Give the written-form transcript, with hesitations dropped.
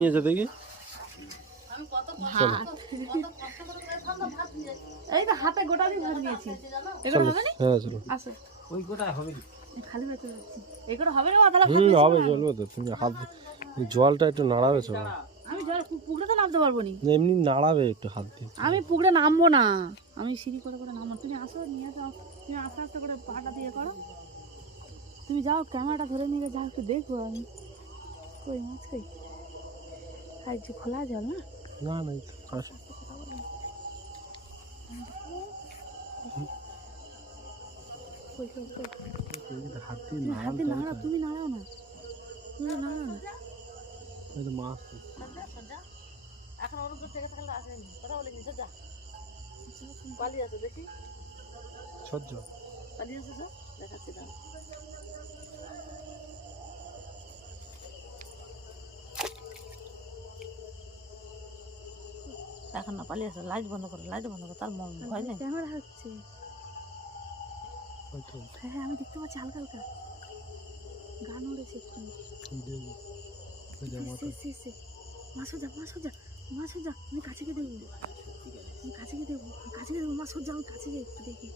নিয়ে যা দেখি। এই তো হাতে গোটা দিয়ে ভাত নিয়েছি। এগুলো হবে না? হ্যাঁ চলো। আসো। ওই গোটা হবে না। খালি হতে যাচ্ছি। এগুলো হবে না তাহলে ভাত হুম নিয়েছি হবে না। চলবে তো, তুমি হাত জলটা একটু নাড়াবে চলো। আমি জল পুকুরে তো নামতে পারবো নি। এমনি নাড়াবে একটু হাত দিয়ে। আমি পুকুরে নামবো না। আমি সিঁড়ি করে করে নামবো। তুমি আসো নিয়ে যাও। তুমি আস্তে আস্তে করে পাটা দিয়ে করো। তুমি যাও ক্যামেরাটা ধরে নিয়ে যাও একটু দেখবো আমি। কই মাছ কই? আর যে খোলা জল না? না না আসো। কই কই কই? হাত তুমি হাত দিয়ে নাড়াও, তুমি নাড়াও না। তুমি নাড়াও না। এই তো মাছ। এখন ওর উপর থেকে থাকলে আসেনি। কথা বলে নিচে যা। পালিয়ে আসো দেখি। সহ্য। পালিয়ে আসো তো দেখাচ্ছি দাও। এখন না পালিয়ে আসো, লাইট বন্ধ করো, লাইট বন্ধ করো, তার ভয় নেই। ক্যামেরা হচ্ছে। হ্যাঁ হ্যাঁ আমি দেখতে পাচ্ছি হালকা হালকা গান উড়েছে এক্ষুনি। মাছ যা মাছ যা মাছ যা, আমি কাছে গিয়ে দেখবো, আমি কাছে গিয়ে দেখবো, কাছে গিয়ে দেখবো, মাছ যা, আমি কাছে গিয়ে একটু দেখি।